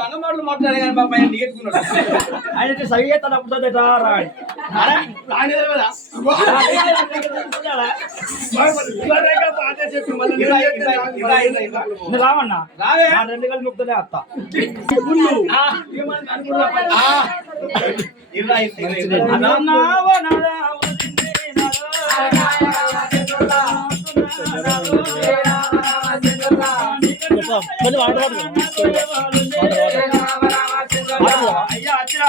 లంగమాటలు మాట్లాడే కానీ బాబా ఆయన నేర్చుకున్నాడు ఆయన సరిగే తన అప్పుడు రావన్నా రావే 2 గంటలు నొక్కుతలే అత్త అయ్యా అచ్చిరా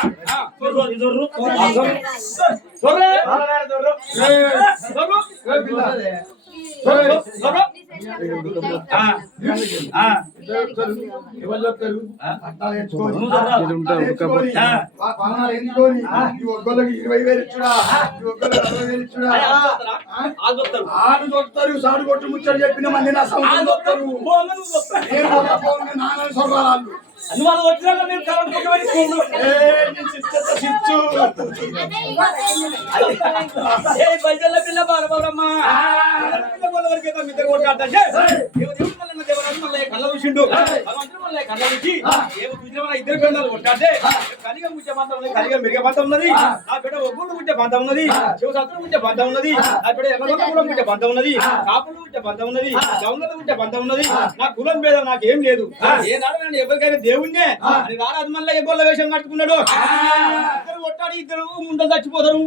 ఒక్కరికి 20,000 ఇచ్చుడా ఒక్కరికి 60,000 ఇచ్చుడా ఆడు సాడు కొట్టు ముచ్చడు చెప్పిన మంది నా సౌండ్ నాన్న వాళ్ళు వచ్చినాక నేను కరెంట్ పైసల పిల్ల బాలబాబమ్మా ఇద్దరు కొట్టాడు కళ్ళ చూసిండు కళ్ళ చూసి ఇద్దరు పిల్లలు కొట్టాడే కలిగా ముచ్చే పంత ఉన్నది కలిగా మిరిగే పంత ఉన్నది ఆ బిడ్డ ఒగ్గుడు ముచ్చే పంత ఉన్నది శివశాస్త్రం ముచ్చే పంత ఉన్నది ఆ బిడ్డ ఎర్రగొండ కూడా ముచ్చే పంత ఉన్నది కాపులు ముచ్చే పంత ఉన్నది గౌన్ల ముచ్చే పంత ఉన్నది నా కులం భేదం నాకేం లేదు ఏ నాడు ఎవరికైనా దేవుణ్ణే అని రారాజు మళ్ళీ ఎగ్గొల్ల వేషం కట్టుకున్నాడు ఇద్దరు కొట్టాడు ఇద్దరు ముందు చచ్చిపోతారు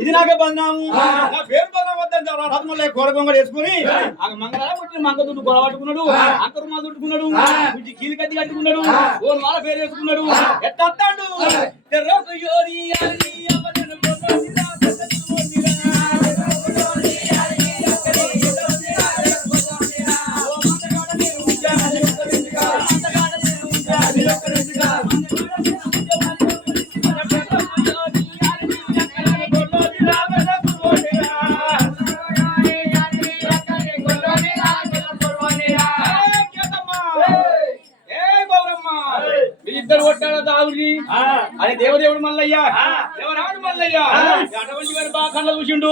ఇది నాకే బదనాము నా పేరు బదనాం వద్దని రాజు మళ్ళీ కోరకొంగ వేసుకుని ఆ మంగళ కొట్టి మంగ దుడ్డు గొడవ పట్టుకున్నాడు అంతరు మా దుట్టుకున్నాడు ఇంటి కీలి కత్తి కట్టుకున్నాడు ఓ వాళ్ళ పేరు వేసుకున్నాడు ఎట్టాడు అని దేవదేవుడు మల్లయ్య దేవరాడు మల్లయ్య అటువంటి వారు బాగా కళ్ళ చూసిండు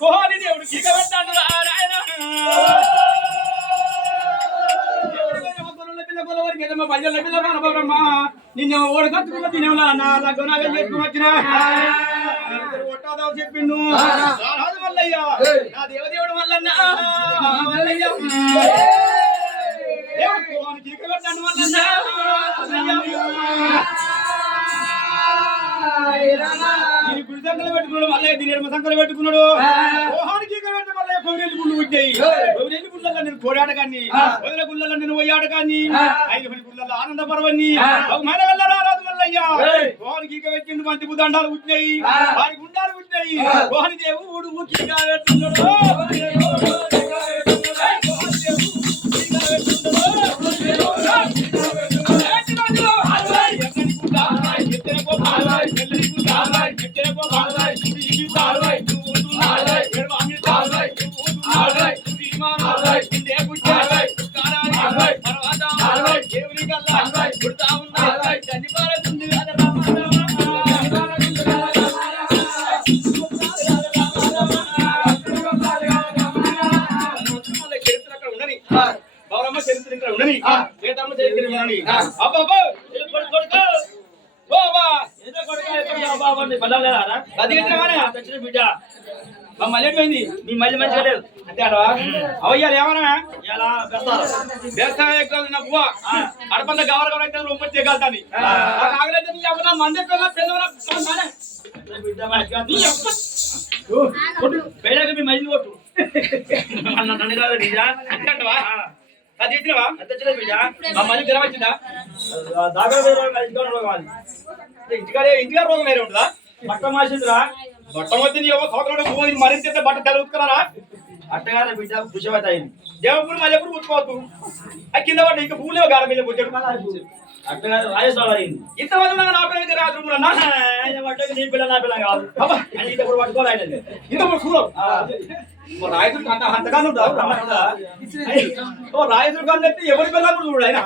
కోహని దేవుడు కీక పెట్టాడు పిల్ల పిల్ల బాబరమ్మా నిన్ను ఓడి కట్టుకున్న తినేవలా నా లగ్నాగా చేసుకుని వచ్చిన చెప్పిండు మల్లయ్య నా దేవదేవుడు మల్లన్న మల్లయ్య కోహని కీక పెట్టాడు మల్లన్న గుడి సంకలు పెట్టుకున్నాడు మళ్ళీ దీని సంకలు పెట్టుకున్నాడు మోహానికి మళ్ళీ కొవ్వెల్లి గుళ్ళు పుట్టాయి కొవ్వెల్లి గుళ్ళల్లో నేను కోడాడకాన్ని వదిల గుళ్ళల్లో నేను పోయాడకాన్ని 5 గుళ్ళల్లో ఆనంద పర్వన్ని మన వెళ్ళరా రాజు మల్లయ్య మోహానికి పెట్టిండు మంచి బుద్దండాలు పుట్టినాయి వారి గుండాలు పుట్టినాయి మోహని దేవుడు ముఖ్యంగా పెట్టుకున్నాడు వినని సీతమ్మ చెప్పిన వినని అబ్బబ్బో ఇది కొడుకు ఓ బా ఏదో కొడుకు ఎక్కడ బాబా నీ బల్లలేరా అది ఇచ్చినవానే తెచ్చిన బిడ్డ మా మళ్ళీ పోయింది నీ మళ్ళీ మంచిగా లేదు అంతే అడవా అవయ్యాలి ఏమన్నా ఎలా వ్యవసాయ పువ్వ అడపంత గవర గవర అయితే రూపం చేయగలుగుతాను ఆగలేదు నీ అవ్వనా మంది పేడకి మీ మళ్ళీ కొట్టు నన్ను కాదు నిజా అంతే అంటవా అది ఇచ్చినవా అంత వచ్చిన బిడ్డ మా మళ్ళీ జ్వరం వచ్చిందా ఇంటిగా రోగం వేరే ఉంటుందా బట్ట మాసిందిరా బట్ట వచ్చి నీ సంవత్సరం పోయి మరింత బట్ట తెలుగుతున్నారా అట్టగానే బిడ్డ కృషివత అయింది దేవుడు మళ్ళీ ఎప్పుడు పుచ్చుకోవద్దు ఆ కింద పడ్డ ఇంకా పూలే గారం మీద పుచ్చాడు అట్టగా రాజేశ్వరం అయింది ఇంతమంది నా పిల్లలకి రాజు పట్టకి నీ పిల్ల నా పిల్ల కాదు అని ఇంతప్పుడు పట్టుకోవాలి ఆయన ఇంతప్పుడు చూడవు రాయదుడు అంత అంతగానే ఉంటావు రాయదుడు కానీ ఎవరి పిల్ల కూడా చూడు ఆయన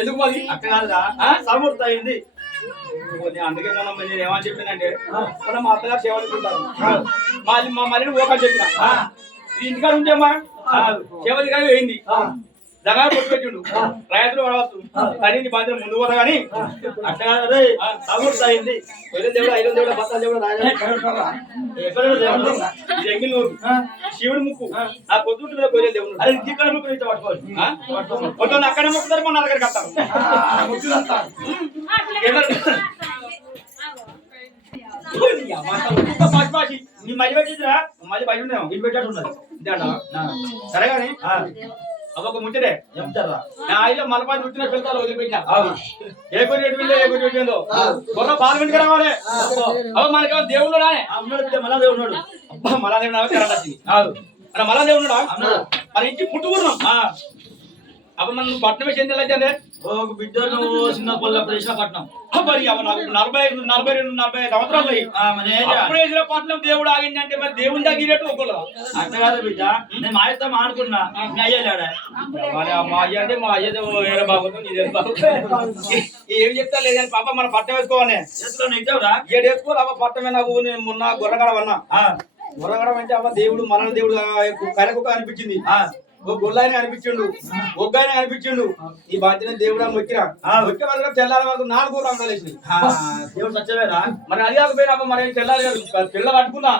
ఎందుకు మరి అట్ట కాదురా సమృద్ధి అయింది అందుకే మనం నేను ఏమని చెప్పినంటే మనం మా అత్తగారు సేవ అనుకుంటాను మా మళ్ళీ ఓపెన్ చెప్పిన ఇంటికాడ ఉంటేమ్మా సేవది కానీ వేయింది జగా పొట్టు పెట్టిండు రైతులు పడవచ్చు కానీ నీ బాధ్యత ముందు పోతా కానీ అట్లా సమృద్ధి అయింది కొయ్యల దేవుడు 5 దేవుడు బస్తాల దేవుడు జంగిలూరు శివుడు ముక్కు ఆ పొద్దుంటుందో కొయ్యల దేవుడు అదే ఇక్కడ ముక్కు నుంచి పట్టుకోవాలి పొద్దున్న అక్కడే ముక్కుతారు మన దగ్గరికి వస్తారు నీ మధ్య పెట్టిరా మధ్య బయట ఉండేమో ఇటు పెట్టాడు ఉన్నది సరే కానీ అదొక ముచ్చటే నా ఆయన మలపాటి వచ్చిన పిల్లలు వదిలిపెట్టా ఏ కొరి రేటు వెళ్ళో ఏ కొరి రేటు ఏందో కొర్ర పార్లమెంట్కి రావాలి అవి మనకి దేవుడు రానే మళ్ళా దేవుడు అబ్బా మళ్ళా దేవుడు కరెంట్ వచ్చింది మన మళ్ళా దేవుడు మన ఇంటి పుట్టుకున్నాం అప్పుడు మనం పట్నం వేసి ఎంత అయితే ఒక బిడ్డ చిన్న పల్లె ప్రదేశ పట్నం మరి నాకు 40 సంవత్సరాలు అప్పుడు వేసిన పట్నం దేవుడు ఆగింది అంటే మరి దేవుని తగ్గినట్టు ఒకళ్ళు అట్ట కాదు బిడ్డ నేను మా అయ్యతో ఆడుకున్నా మీ అయ్యలేడా మరి మా అయ్య అంటే మా అయ్యతో వేరే బాగుంది ఏం చెప్తా లేదని పాప మన పట్టం వేసుకోవాలి వేసుకోరా 7 వేసుకోవాలి అవ్వ పట్టమే నాకు మొన్న గొర్రగడ అన్నా గొర్రగడ అంటే అవ్వ దేవుడు మన దేవుడు కనకొక అనిపించింది గొల్లాయని అనిపించిండు ఒగ్గాయని అనిపించిండు ఈ బాధ్యత దేవుడు మొక్కిరా మొక్కే వరకు తెల్లారి వరకు 4 రంగాలు వేసినాయి దేవుడు సత్యమేనా మరి అది కాకపోయినా మరి తెల్లారి పిల్ల కట్టుకున్నా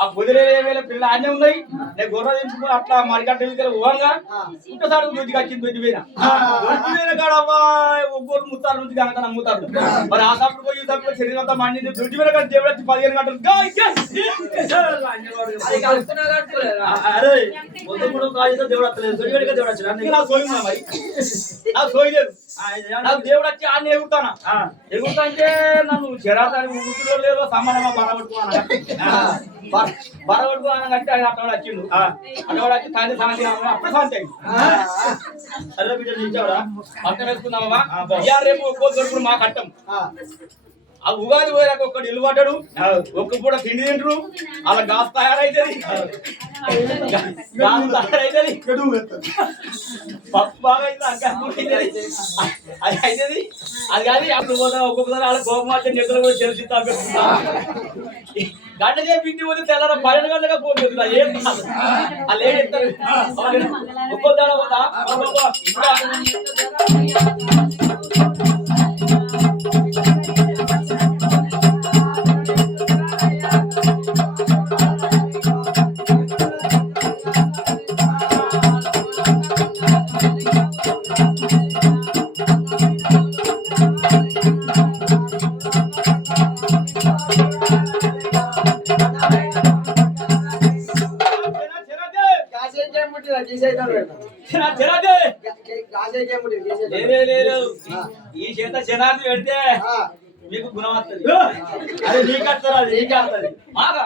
ఆ పొదిలే పిల్ల అన్నీ ఉన్నాయి నేను గొర్రె తెంచుకుని అట్లా మరికట్ట ఊహంగా ఇంకోసారి దొడ్డికి వచ్చింది దొడ్డిపోయిన కాడ ఒక్కోరు ముత్తారు నుంచి కనుక నమ్ముతారు మరి ఆ తప్పుడు పోయి తప్పుడు శరీరం అంతా మండింది దొడ్డిపోయిన కాడ దేవుడు వచ్చి 15 గంటలు అరే మొత్తం కాదు దేవుడు దేవుడు వచ్చి ఆన్ని ఎగురుతానా ఎగురుతా అంటే నన్ను జరాతానికి ఊపిలో లేదో సమానమా బరగొట్టుకున్నాను అంటే ఆయన అట్టవాడు వచ్చిండు అట్టవాడు వచ్చి తండ్రి శాంతి అప్పుడు శాంతి అయింది సరే బిడ్డ నిలిచావురా అర్థం వేసుకున్నావా రేపు ఒక్కో దొరుకుడు మా కట్టం ఆ ఉగాది పోయాక ఒక్కడు ఇల్లు పడ్డాడు ఒక్క పూట తిండి తింటారు అలా గాస్ తయారైతుంది పప్పు బాగా అయితే అది అవుతుంది అది కానీ అప్పుడు పోతా ఒక్కొక్కసారి అలా కోపం వచ్చే నిద్ర కూడా తెలిసి గంట చేసి ఇంటి పోతే తెల్లార 12 గంటలుగా పోతుంది ఏం కాదు వాళ్ళు ఏం చెప్తారు ఒక్కో తేడా పోతా ఈ చేత శనార్థి పెడితే మీకు గుణం వస్తుంది అదే నీకు వస్తారు అది నీకే వస్తుంది మాగా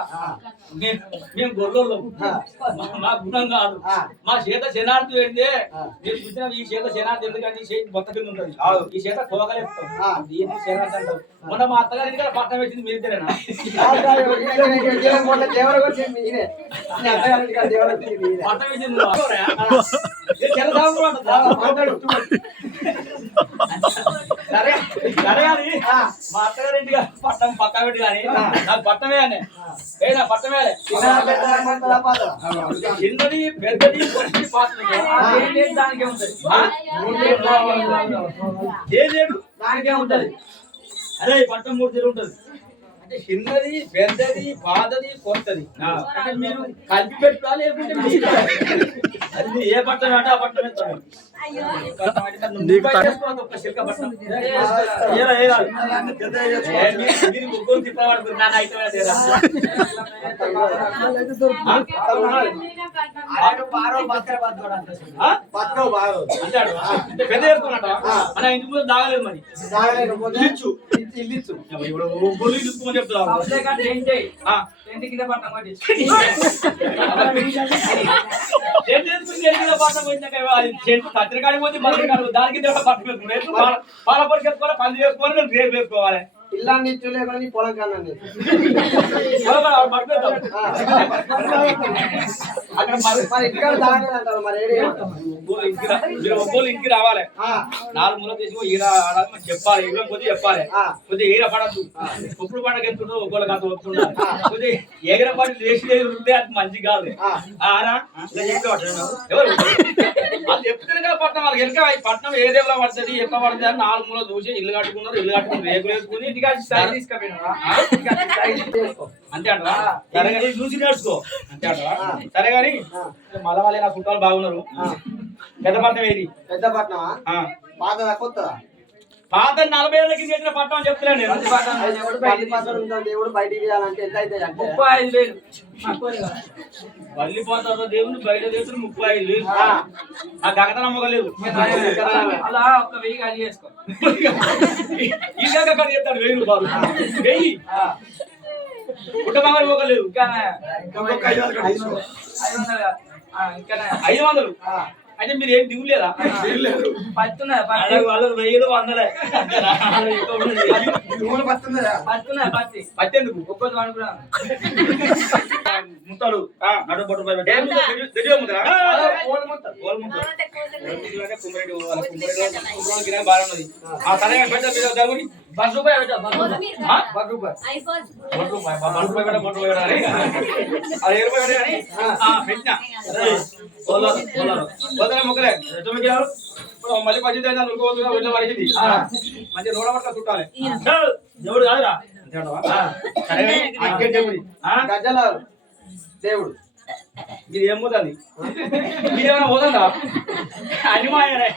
మేము గొర్రెలు మా గుణం కాదు మా చేత శనార్థి పెడితే మీరు చూసిన ఈ చేత శనార్థి ఎందుకంటే ఈ చేతి బొత్త కింద ఉంటుంది ఈ చేత కోగలేస్తాం దీన్ని శనార్థి అంటాం మొన్న మా అత్తగారి దగ్గర పట్టం పెట్టింది మీరు ఇద్దరేనా పట్టం పెట్టింది సరే సరే కానీ మా అత్తగారి ఇంటికి పట్టం పక్క పెట్టి కానీ నాకు పట్టమే అని ఏ నా పట్టమే చిన్నది పెద్దది పొట్టి పాత్ర దానికే ఉంటది ఏ లేడు దానికే ఉంటది అరే పట్టం 3 తీరు ఉంటది అంటే చిన్నది పెద్దది పాతది కొత్తది అంటే మీరు కలిపి పెట్టుకో లేకుంటే అది ఏ పట్టం అంటే ఆ పట్టం ఎత్తాను ముగ్గురు తిప్పబడుతున్నా పెద్ద చేసుకున్నట్ట మన ఇంటి ముందు దాగలేదు మరి ఇల్లిచ్చు గొల్లు చూసుకోమని చెప్తున్నావు పత్రికాడి పోతే దానికి పట్టు వేసుకోవాలి పాలపొడి చేసుకోవాలి పని చేసుకోవాలి రేపు వేసుకోవాలి ఇల్లా నీచు లేకుండా పొలం కన్నా ఇక్కడ దాగలేదంటారు మరి ఒక్కోళ్ళు ఇంటికి రావాలి 4 మూల తీసి ఈడ ఆడాలి చెప్పాలి ఇవ్వ కొద్దిగా చెప్పాలి కొద్దిగా ఈర పడద్దు ఉప్పుడు పండగ ఎంత ఉంటుందో ఒక్కోళ్ళకి అంత వస్తుండాలి కొద్దిగా ఎగర పడి లేచి ఉంటే అది మంచి కాదు ఆరా ఎవరు వాళ్ళు చెప్తే కదా పట్నం వాళ్ళకి వెనక పట్నం ఏ దేవులో పడుతుంది ఎక్కడ పడుతుంది అని 4 మూల చూసి ఇల్లు కట్టుకున్నారు ఇల్లు కట్టుకుని రేకులు వేసుకుని అంతే అంటవా చూసి నేర్చుకో అంతే అంటవా సరే గాని మళ్ళా వాళ్ళే నా చుట్టాలు బాగున్నారు పెద్ద పట్నం ఏది పెద్ద పట్నమా పాత కొత్తదా పాత 40 ఏళ్ళకి చేసిన పట్నం అని చెప్తున్నాను నేను దేవుడు బయటికి తీయాలంటే ఎంత అయితే అంటే 35,000 వల్లిపోతారు దేవుడు బయట చేసిన 35,000 ఆ గగన మొగలేదు అలా ఒక 1000 ఖాళీ చేసుకో ఈ దాకా ఖాళీ చేస్తాడు 1000 రూపాయలు 1000 కుటుంబాలు మొగలేదు ఇంకా 500 అయితే మీరు ఏం దిగులేదా పత్తున్నా వాళ్ళు 1000 100 పత్తి ఎందుకు ఒక్కటి అనుకున్నాను ముత్తలు నడుబొట్టు బాగున్నది ఆ సరే మొక్కలే మళ్ళీ 18,000 పడింది మంచి రోడ్ల పట్ల చుట్టాలి దేవుడు కాదురా గజల దేవుడు మీరు ఏం పోతుంది మీరేమైనా పోతుందా అనిమాయనే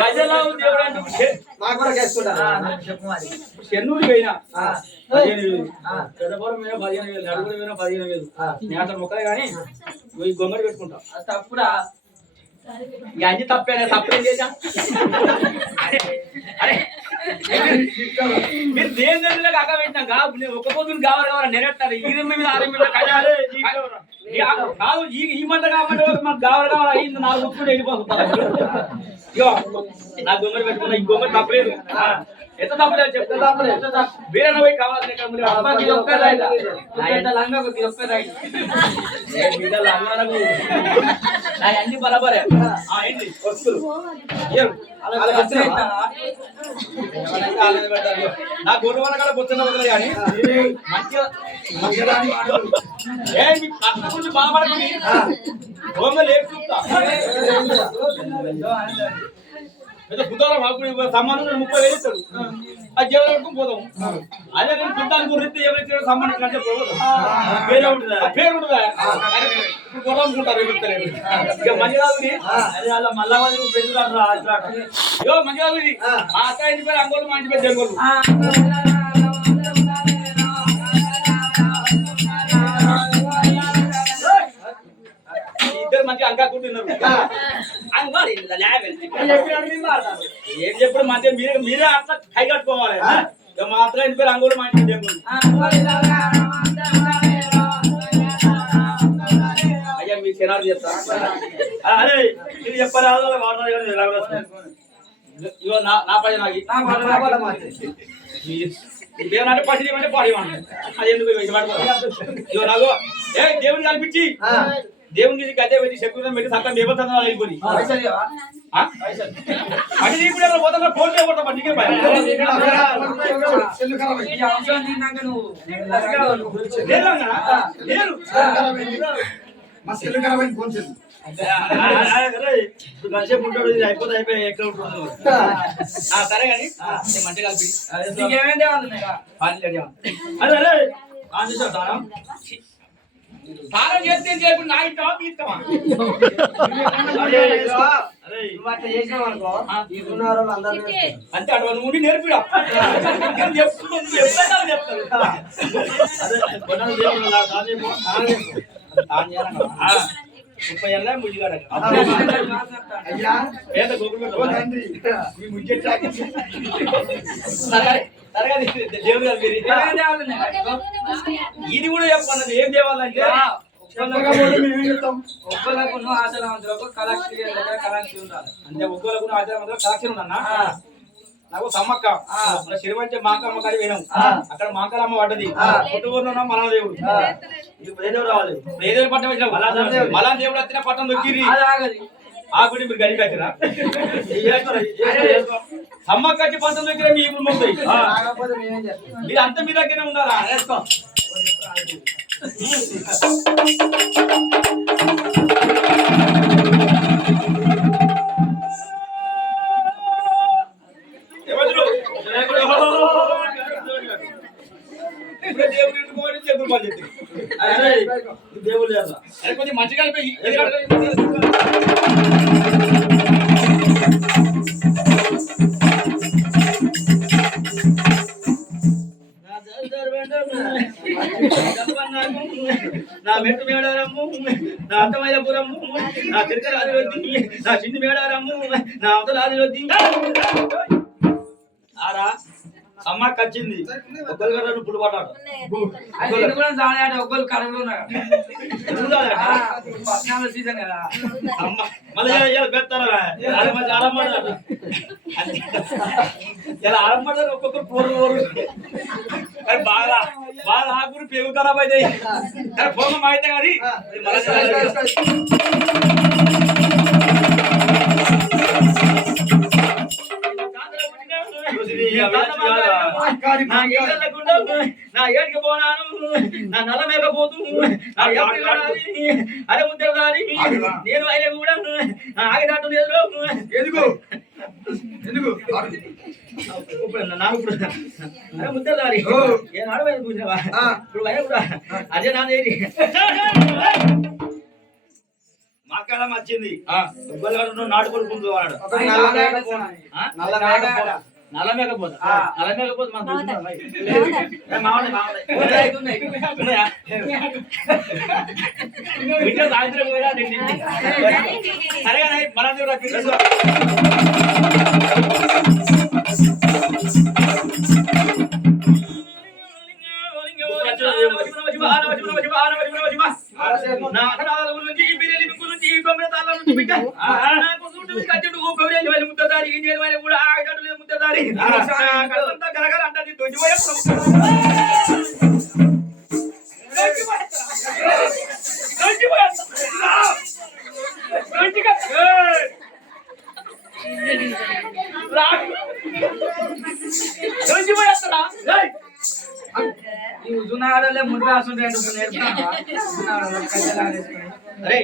గజలావు దేవుడు అంటే నాకు కూడా చేసుకుంటా చెన్నూరు పోయినా 15,000 పెద్దపురం మీద 15,000 నడుగురు మీద 15,000 నేను అసలు మొక్కలే కానీ ఈ గొంగడి పెట్టుకుంటా తప్పుడా ఇక అన్ని తప్పేనా తప్పేం చేశా అరే మీరు దేని దగ్గర కాక పెట్టినాక ఒక పొద్దున కావాలి నెరవేస్తారు 8 మీద 6 మీద కాదు ఈ మంట కాబట్టి మాకు కావాలి అయింది 4 ముక్కులు వెళ్ళిపోతుంది ఇగో నా గొంగడి పెట్టుకున్నా ఈ గొంగడి తప్పలేదు ఎంత తప్పలేదు చెప్తే తప్పలేదు వేరే పోయి కావాలి అన్ని బరాబరే ఏంటి వస్తువులు నా గొర్రె వాళ్ళ కూడా పొద్దున్న వదలదు కానీ మంచిగా గురించి బాధపడుతుంది పుట్టాల మాకు సంబంధం 30,000 ఇస్తాడు అది జీవన పట్టుకుని పోతాము అదే నేను పుట్టాలు గురించి ఏమైతే సంబంధం అంటే పోదు పేరు ఉంటుందా పేరు ఉంటుందా ఇప్పుడు కొనుక్కుంటారు ఇక మంచిరాజుని అదే అలా మళ్ళా వాళ్ళు పెరుగుతారు అయ్యో మంచిరాజుని మా అక్క ఇంటి పేరు అంగోలు మా ఇంటి పేరు జంగోలు ఇద్దరు మంచిగా అంకా కూర్చున్నారు ఏం చెప్పడం మంచిగా మీరే అట్లా కై కట్టుకోవాలి మాత్రం ఇంటి పేరు అంగోలు మా ఇంటి జంగోలు అయ్యా మీ చిరాలు చెప్తా అరే ఇది చెప్పరాదు ఇగో నా పది నాకు దేవునంటే పసిడి అంటే పాడేవాడు అది ఎందుకు ఇగో నాకు ఏ దేవుని కనిపించి దేవుని తీసి గద్దె పెట్టి శకునం పెట్టి సత్తం దేవతంగా వెళ్ళిపోయి అది నీకు కూడా పోతా ఫోన్ చేయకూడదు నీకే భయం సెల్ ఖరాబ్ అయింది. ఈ అంశం తిన్నాక నువ్వు లేరు మా సెల్ ఖరాబ్ అయింది, ఫోన్ సెల్. కాసేపు ఉంటాడు అయిపోతే అయిపోయి ఎక్కడ ఉంటుంది సరే కానీ మంచిగా కలిపి నీకేమేం తేవాలి అరే అరే తారం తారం చేస్తే చేయకుండా నా ఇస్తావా మీ ఇస్తావా అట్లా చేసినావు అనుకో తీసుకున్న వాళ్ళు అందరూ అంటే అటు నువ్వు నేర్పిడా చెప్తాను చెప్తాను ముప్పై ఏళ్ళ ముజిగాడ అయ్యా పేద గోకులు ఓ తండ్రి మీ ముచ్చట దేవుడు గారు ఇది కూడా చెప్పన్నది ఏం తేవాలంటే చెప్పకపోతే మేమేం చెప్తాం? ఒక్కలకు ఆచరణకు కలెక్షన్ ఉండాలి అంటే ఒక్కోలకు ఆచారం కలెక్షన్ ఉన్నా నాకు సమ్మక్క మన శిరవంచే మాకమ్మ కాడి పోయినాం అక్కడ మాకలమ్మ పడ్డది పుట్టుకున్నాం మలా దేవుడు దేవుడు రావాలి దేవుడు పట్టం వచ్చిన మలా దేవుడు వచ్చిన పట్టం దొక్కిరి ఆకుడి మీరు గడి కట్టిరా సమ్మక్క వచ్చి పట్టం దొక్కిన మీ ఇప్పుడు మొత్తాయి కాకపోతే మేమేం చేస్తాం మీరు అంత మీ దగ్గరనే ఉండాలా వేసుకో దేవుడు కొంచెం మంచిగా నా మెట్టు మేడారమ్ము నా అంతమైలపురమ్ము నా తిరగరాజు వద్ది నా చిన్ని మేడారమ్ము నా అవతలాది వద్ది ఆరా అమ్మకి వచ్చింది ఒక్కరు కదా పులు పడ్డాడు ఒక్కరు కడుగులు ఉన్నారు సీజన్ కదా మళ్ళీ పెడతారా ఆరంభడారు ఇలా ఆరంభడారు ఒక్కొక్కరు పోరు బాగా బాగా ఆకురు పేగు ఖరాబ్ అవుతాయి ఫోన్ అయితే కానీ నా ఏడికి పోనాను నా నల్ల మేకపోతు అరే ముద్దరి నేను ఆయన కూడా ఆగినట్టు లేదు ఎందుకు ఎందుకు నాకు ఇప్పుడు అరే ముద్దరి నేను అడవైన చూసినవా ఇప్పుడు ఆయన కూడా అదే నా మాకాలం వచ్చింది నాటుకోలు పుంజు వాడు నల్ల మేకపోతే సాయంత్రం పోయినా సరే మన జునాడలే ముందు రాసుంటే అరే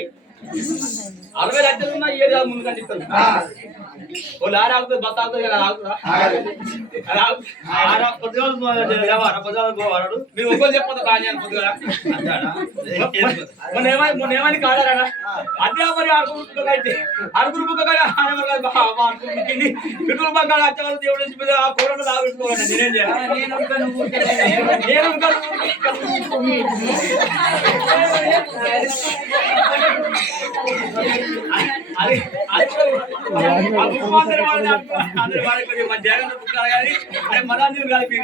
60 లక్షలు ఉన్నా 7 ముందు కండిస్తారు ఓ లారీ ఆగుతుంది బస్ ఆగుతుంది కదా ఆగుతుందా పొద్దుగాడు మీరు ఒక్కరు చెప్పదు కానీ పొద్దుగా మొన్న ఏమని కాడారా అదే మరి అడుగురు బుక్కగా పిడుగురు బగ్గాడు అచ్చవాళ్ళు దేవుడు మీద ఆ కూరలు తాగుకోవాలి నేనేం చేయాలి నేను అందరి వాళ్ళకి కొంచెం మన జాగ్రత్త పుట్టాలి కానీ అరే మనాన్ని కలిపి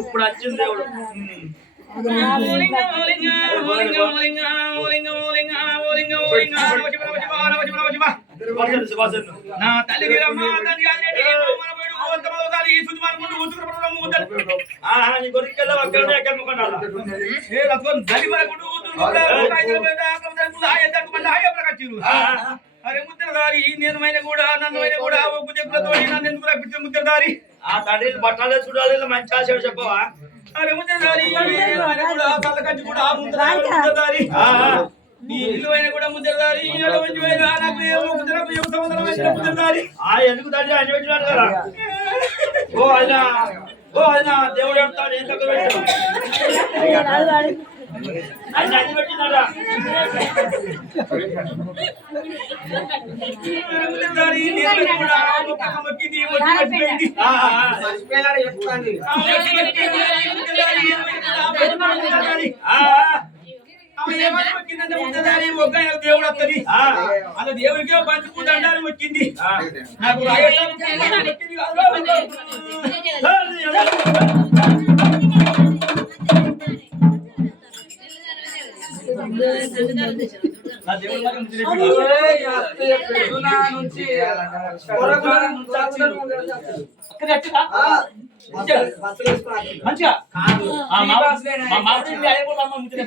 ఇప్పుడు వచ్చింది దేవుడు నా తల్లికి రమ్మ తండ్రి ఆదిరెడ్డి మన పోయిన ఓంతమోసారి ఈ సుది మనకుంటూ ఉతుకురపడము ఊతలు నీ గొరికెళ్ళ అక్కడనే ఎక్కడ ముఖండాలా ఏ రత్వం దలి మనకుంటూ అరే ముద్రదారి నేను మైన కూడా నన్ను అయిన కూడా ఒగ్గు చెప్పులతో నన్ను ఎందుకు రప్పించిన ముద్రదారి ఆ తండ్రి బట్టలు చూడాలి మంచి ఆశ చెప్పవా అరే ముద్రదారి కూడా కళ్ళ కంచి కూడా ముద్రదారి నీ ఇల్లు అయిన కూడా ముద్రదారి నాకు ఏం సంబంధం ముద్రదారి ఎందుకు తండ్రి ఆయన పెట్టినాడు కదా ఓ ఆయన దేవుడు చెప్తాడు ఏం తక్కువ పెట్టాడు ఆయన అన్ని పెట్టినాడా ముద్రదారి నేను కూడా మొక్కింది మొక్కిపోయింది మర్చిపోయినాడు చెప్తాను దేవుడు వస్తుంది అలా దేవుడికే పంచుకుంటాడని వచ్చింది నాకు నా దేవుడు మరి నుంచి మంచిగా మా మామిడి